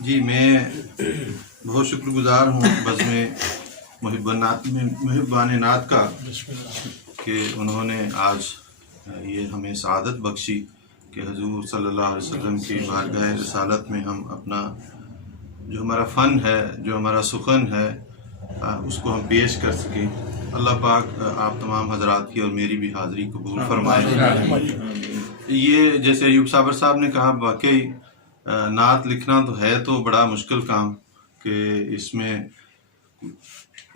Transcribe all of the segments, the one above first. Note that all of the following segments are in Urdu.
جی میں بہت شکر گزار ہوں بزم محبان نعت کا کہ انہوں نے آج یہ ہمیں سعادت بخشی کہ حضور صلی اللہ علیہ وسلم کی بارگاہ رسالت میں ہم اپنا جو ہمارا فن ہے، جو ہمارا سخن ہے، اس کو ہم پیش کر سکیں۔ اللہ پاک آپ تمام حضرات کی اور میری بھی حاضری قبول فرمائے۔ یہ جیسے ایوب صابر صاحب نے کہا، واقعی نعت لکھنا تو ہے تو بڑا مشکل کام کہ اس میں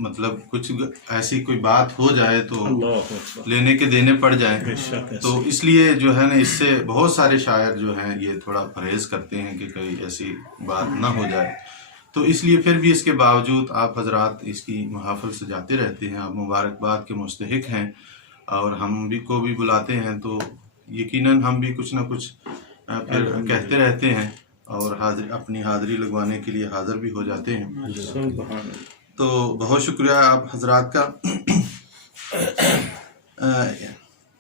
مطلب کچھ ایسی کوئی بات ہو جائے تو لینے کے دینے پڑ جائیں، تو اس لیے جو ہے نا اس سے بہت سارے شاعر جو ہیں یہ تھوڑا پرہیز کرتے ہیں کہ کوئی ایسی بات نہ ہو جائے، تو اس لیے پھر بھی اس کے باوجود آپ حضرات اس کی محافل سے جاتے رہتے ہیں، آپ مبارکباد کے مستحق ہیں اور ہم بھی کو بھی بلاتے ہیں تو یقیناً ہم بھی کچھ نہ کچھ پھر کہتے رہتے ہیں اور اپنی حاضری لگوانے کے لیے حاضر بھی ہو جاتے ہیں۔ تو بہت شکریہ آپ حضرات کا۔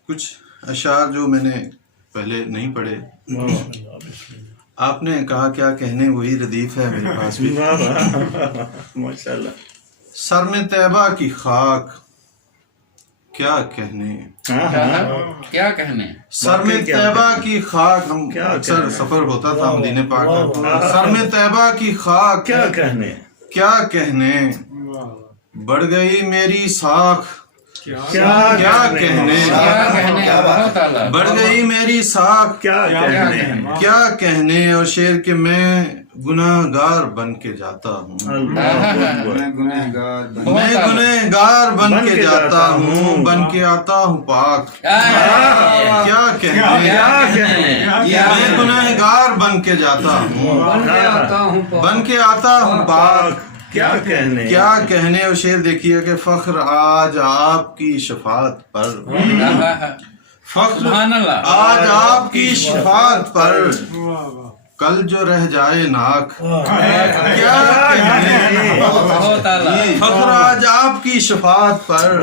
کچھ اشعار جو میں نے پہلے نہیں پڑھے، آپ نے کہا کیا کہنے وہی ردیف ہے میرے پاس بھی۔ ماشاءاللہ۔ سر میں طیبہ کی خاک کیا کہنے، کیا کہنے، سر میں طیبہ کی خاک، ہم اکثر سفر ہوتا تھا مدینہ پاک کا، سر میں طیبہ کی خاک کیا کہنے، کیا کہنے، بڑھ گئی میری ساکھ کیا کہنے، بڑھ گئی میری ساکھ کیا کہنے، کیا کہنے، اور شعر کے میں گناہ گار بن کے جاتا ہوں، میں گناہ گار بن کے جاتا ہوں، بن کے آتا ہوں پاک کیا کہنے، میں گناہ گار بن کے جاتا ہوں، بن کے آتا ہوں پاک کیا کہنے، کیا کہنے۔ اور شعر دیکھیے کہ فخر آج آپ کی شفاعت پر، فخر آج آپ کی شفاعت پر، کل جو رہ جائے ناک کیا کہنے، فخر آج آپ کی شفاعت پر،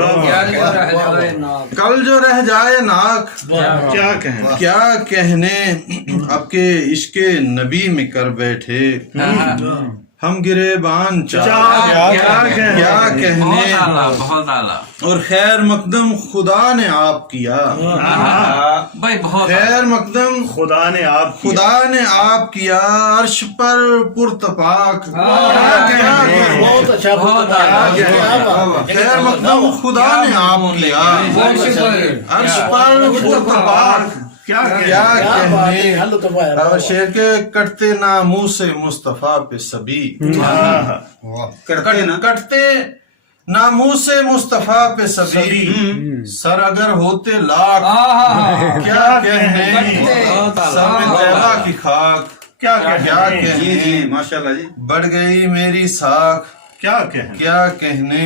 کل جو رہ جائے ناک کیا کہنے، کیا کہنے، اب کے عشق نبی میں کر بیٹھے ہم گریبان چاک کیا کہنے، بہت اعلیٰ، اور خیر مقدم خدا نے آپ کیا، بھائی بہت خیر مقدم خدا نے آپ کی، خدا نے آپ کیا، عرش پر پرتپاک بہت اعلیٰ، خیر مقدم خدا نے آپ کیا، عرش پر پرتپاک کیا کہنے۔ اور شعر کے کٹتے ناموس مصطفیٰ پہ سبھی، کٹتے ناموس مصطفیٰ پہ سبھی، سر اگر ہوتے لاکھ کیا کہنے، سر میں طیبہ کی خاک کیا کہنے، ماشاءاللہ جی، بڑھ گئی میری ساکھ کیا کہنے، کیا کہنے،